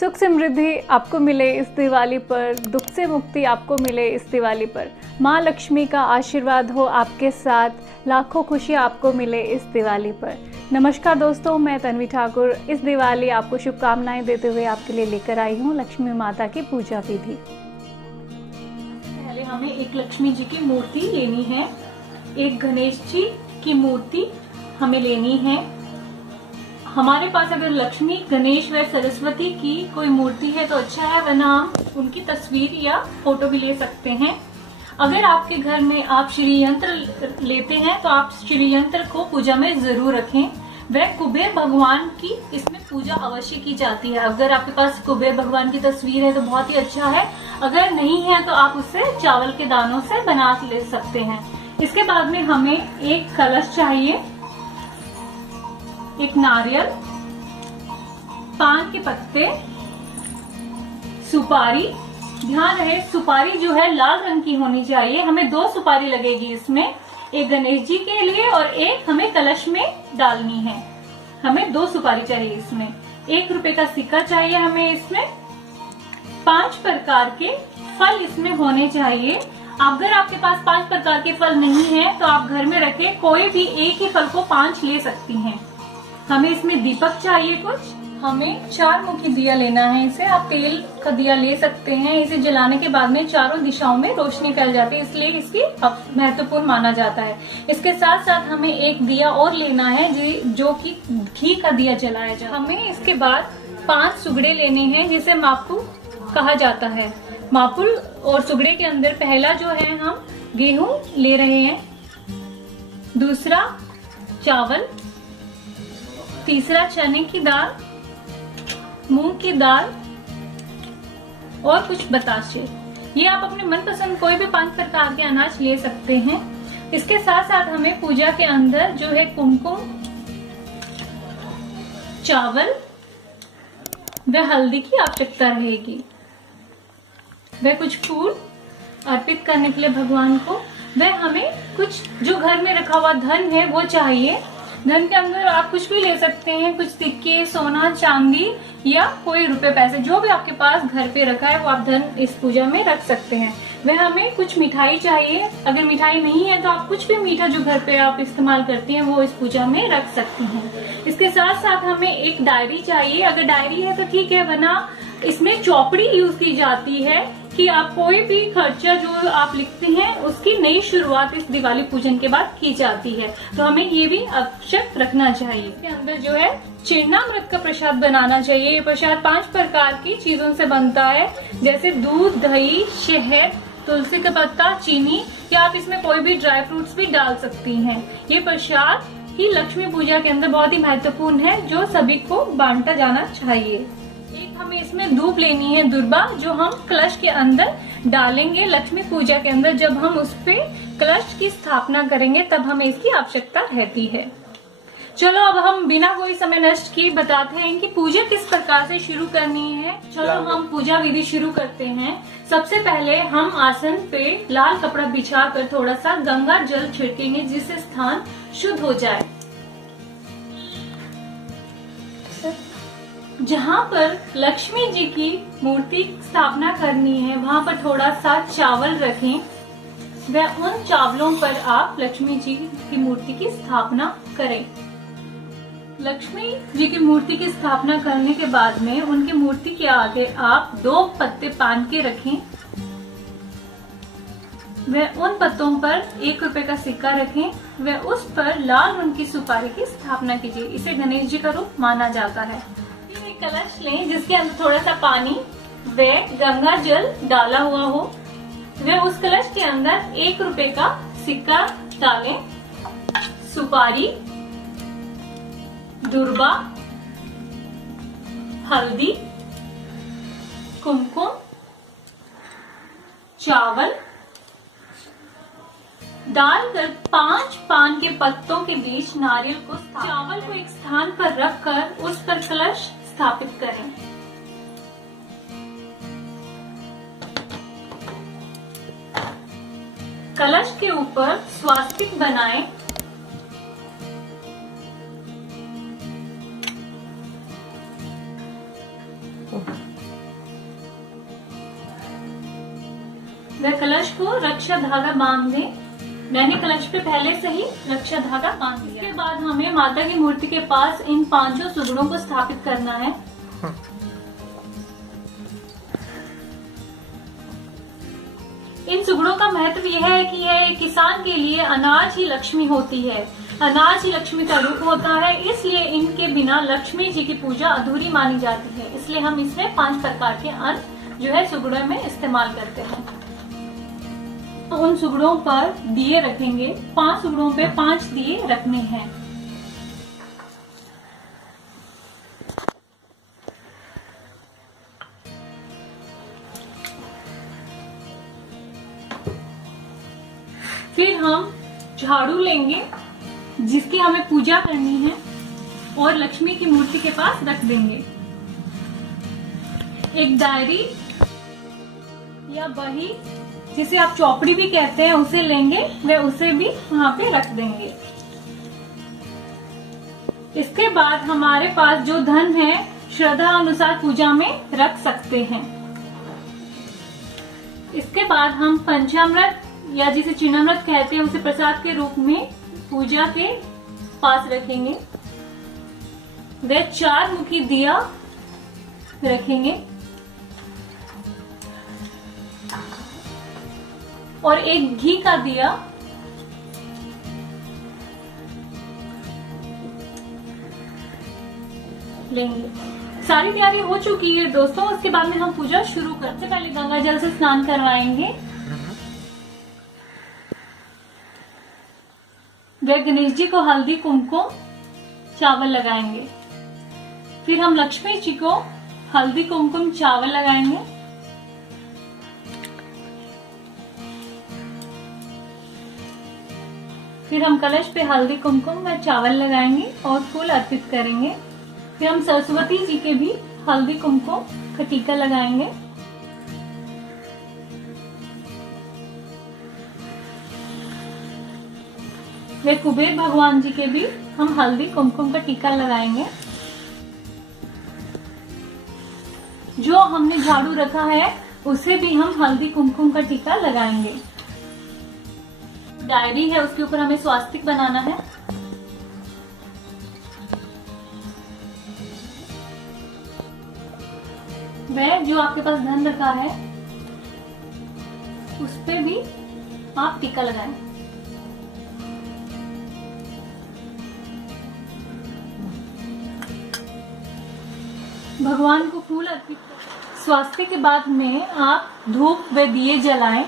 सुख समृद्धि आपको मिले इस दिवाली पर, दुख से मुक्ति आपको मिले इस दिवाली पर। माँ लक्ष्मी का आशीर्वाद हो आपके साथ, लाखों खुशियाँ आपको मिले इस दिवाली पर। नमस्कार दोस्तों, मैं तन्वी ठाकुर इस दिवाली आपको शुभकामनाएं देते हुए आपके लिए लेकर आई हूँ लक्ष्मी माता की पूजा विधि। पहले हमें एक लक्ष्मी जी की मूर्ति लेनी है, एक गणेश जी की मूर्ति हमें लेनी है। हमारे पास अगर लक्ष्मी, गणेश व सरस्वती की कोई मूर्ति है तो अच्छा है, वरना हम उनकी तस्वीर या फोटो भी ले सकते हैं। अगर आपके घर में आप श्री यंत्र लेते हैं तो आप श्री यंत्र को पूजा में जरूर रखें। वह कुबेर भगवान की इसमें पूजा अवश्य की जाती है। अगर आपके पास कुबेर भगवान की तस्वीर है तो बहुत ही अच्छा है, अगर नहीं है तो आप उसे चावल के दानों से बना ले सकते हैं। इसके बाद में हमें एक कलश चाहिए, एक नारियल, पान के पत्ते, सुपारी। ध्यान रहे सुपारी जो है लाल रंग की होनी चाहिए। हमें 2 सुपारी लगेगी इसमें, एक गणेश जी के लिए और एक हमें कलश में डालनी है। हमें 2 सुपारी चाहिए इसमें। 1 रुपए का सिक्का चाहिए हमें इसमें। 5 प्रकार के फल इसमें होने चाहिए। अगर आपके पास 5 प्रकार के फल नहीं है तो आप घर में रखे कोई भी एक ही फल को 5 ले सकती हैं। हमें इसमें दीपक चाहिए कुछ। हमें 4 मुखी दिया लेना है। इसे आप तेल का दिया ले सकते हैं। इसे जलाने के बाद में चारों दिशाओं में रोशनी फैल जाती है, इसलिए इसकी महत्वपूर्ण माना जाता है। इसके साथ साथ हमें एक दिया और लेना है जो कि घी का दिया जलाया जाए। हमें इसके बाद 5 सुगड़े लेने हैं जिसे मापू कहा जाता है। मापुल और सुगड़े के अंदर पहला जो है हम गेहूं ले रहे हैं, दूसरा चावल, तीसरा चने की दाल, मूंग की दाल और कुछ बताशे। ये आप अपने मनपसंद कोई भी 5 प्रकार के अनाज ले सकते हैं। इसके साथ साथ हमें पूजा के अंदर जो है कुमकुम, चावल व हल्दी की आवश्यकता रहेगी। वह कुछ फूल अर्पित करने के लिए भगवान को। वह हमें कुछ जो घर में रखा हुआ धन है वो चाहिए। धन के अंदर आप कुछ भी ले सकते हैं, कुछ सिक्के, सोना, चांदी या कोई रुपए पैसे, जो भी आपके पास घर पे रखा है वो आप धन इस पूजा में रख सकते हैं। वह हमें कुछ मिठाई चाहिए। अगर मिठाई नहीं है तो आप कुछ भी मीठा जो घर पे आप इस्तेमाल करती हैं वो इस पूजा में रख सकती हैं। इसके साथ साथ हमें एक डायरी चाहिए। अगर डायरी है तो ठीक है, वरना इसमें चौपड़ी यूज की जाती है कि आप कोई भी खर्चा जो आप लिखते हैं उसकी नई शुरुआत इस दिवाली पूजन के बाद की जाती है, तो हमें ये भी आवश्यक रखना चाहिए। इसके अंदर जो है चीरनामृत का प्रसाद बनाना चाहिए। ये प्रसाद 5 प्रकार की चीजों से बनता है, जैसे दूध, दही, शहद, तुलसी का पत्ता, चीनी, या आप इसमें कोई भी ड्राई फ्रूट्स भी डाल सकती हैं। ये प्रसाद ही लक्ष्मी पूजा के अंदर बहुत ही महत्वपूर्ण है, जो सभी को बांटा जाना चाहिए। एक हमें इसमें धूप लेनी है, दुर्बा, जो हम कलश के अंदर डालेंगे लक्ष्मी पूजा के अंदर। जब हम उस पे कलश की स्थापना करेंगे तब हमें इसकी आवश्यकता रहती है। चलो अब हम बिना कोई समय नष्ट किए बताते हैं कि पूजा किस प्रकार से शुरू करनी है। चलो हम पूजा विधि शुरू करते हैं। सबसे पहले हम आसन पे लाल कपड़ा बिछाकर थोड़ा सा गंगा जल छिड़केंगे, जिससे स्थान शुद्ध हो जाए। जहाँ पर लक्ष्मी जी की मूर्ति स्थापना करनी है वहाँ पर थोड़ा सा चावल रखें। वह उन चावलों पर आप लक्ष्मी जी की मूर्ति की स्थापना करें। लक्ष्मी जी की मूर्ति की स्थापना करने के बाद में उनकी मूर्ति के आगे आप 2 पत्ते पान के रखें। वह उन पत्तों पर 1 रुपए का सिक्का रखें। वह उस पर लाल रंग की सुपारी की स्थापना कीजिए। इसे गणेश जी का रूप माना जाता है। एक कलश लें जिसके अंदर थोड़ा सा पानी व गंगा जल डाला हुआ हो। वे उस कलश के अंदर 1 रुपए का सिक्का डालें। सुपारी, दुर्बा, हल्दी, कुमकुम, चावल डालकर 5 पान के पत्तों के बीच नारियल को, चावल को एक स्थान पर रखकर उस पर कलश स्थापित करें। कलश के ऊपर स्वास्तिक बनाएं। वह कलश को रक्षा धागा बांध दें। मैंने कलश पे पहले से ही रक्षा धागा बांध दिया। इसके बाद हमें माता की मूर्ति के पास इन 5 सुगड़ों को स्थापित करना है। इन सुगड़ों का महत्व यह है कि यह किसान के लिए अनाज ही लक्ष्मी होती है। अनाज ही लक्ष्मी का रूप होता है, इसलिए इनके बिना लक्ष्मी जी की पूजा अधूरी मानी जाती है। इसलिए हम इसमें 5 प्रकार के अन्न जो है सुगड़ों में इस्तेमाल करते हैं। तो उन सुगड़ों पर दिए रखेंगे। 5 सुगड़ों पे 5 दिए रखने हैं। फिर हम झाड़ू लेंगे जिसकी हमें पूजा करनी है और लक्ष्मी की मूर्ति के पास रख देंगे। एक डायरी या बही जिसे आप चौपड़ी भी कहते हैं उसे लेंगे, वे उसे भी वहां पे रख देंगे। इसके बाद हमारे पास जो धन है श्रद्धा अनुसार पूजा में रख सकते हैं। इसके बाद हम पंचामृत या जिसे चिन्नामृत कहते हैं उसे प्रसाद के रूप में पूजा के पास रखेंगे। वे 4 मुखी दिया रखेंगे और एक घी का दिया लेंगे। सारी तैयारी हो चुकी है दोस्तों। उसके बाद में हम पूजा शुरू करते हैं। पहले गंगा जल से स्नान करवाएंगे। वे गणेश जी को हल्दी कुमकुम चावल लगाएंगे। फिर हम लक्ष्मी जी को हल्दी कुमकुम चावल लगाएंगे। फिर हम कलश पे हल्दी कुमकुम व चावल लगाएंगे और फूल अर्पित करेंगे। फिर हम सरस्वती जी के भी हल्दी कुमकुम का टीका लगाएंगे। वे कुबेर भगवान जी के भी हम हल्दी कुमकुम का टीका लगाएंगे। जो हमने झाड़ू रखा है उसे भी हम हल्दी कुमकुम का टीका लगाएंगे। डायरी है उसके ऊपर हमें स्वास्तिक बनाना है। वह जो आपके पास धन रखा है उस पे भी आप टीका लगाएं। भगवान को फूल अर्पित करें। स्वास्तिक के बाद में आप धूप व दिए जलाएं।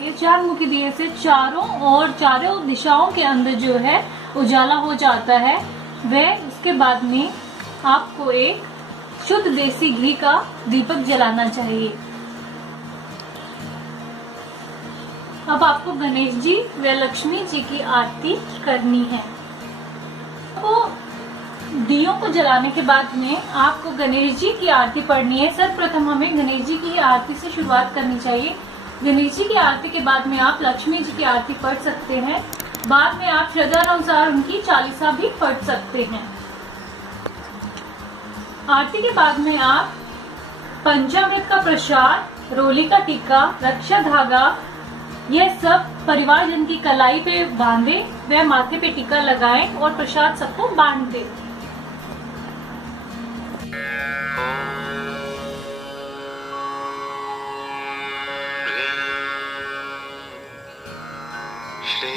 ये 4 मुखी दिए से चारों दिशाओं के अंदर जो है उजाला हो जाता है। वह उसके बाद में आपको एक शुद्ध देसी घी का दीपक जलाना चाहिए। अब आपको गणेश जी व लक्ष्मी जी की आरती करनी है। तो दियों को जलाने के बाद में आपको गणेश जी की आरती पढ़नी है। सर्वप्रथम हमें गणेश जी की आरती से शुरुआत करनी चाहिए। गणेश जी की आरती के बाद में आप लक्ष्मी जी की आरती पढ़ सकते हैं। बाद में आप श्रद्धा अनुसार उनकी चालीसा भी पढ़ सकते हैं। आरती के बाद में आप पंचामृत का प्रसाद, रोली का टीका, रक्षा धागा, यह सब परिवारजन की कलाई पे बांधे, वह माथे पे टीका लगाएं और प्रसाद सबको बांट दें। श्री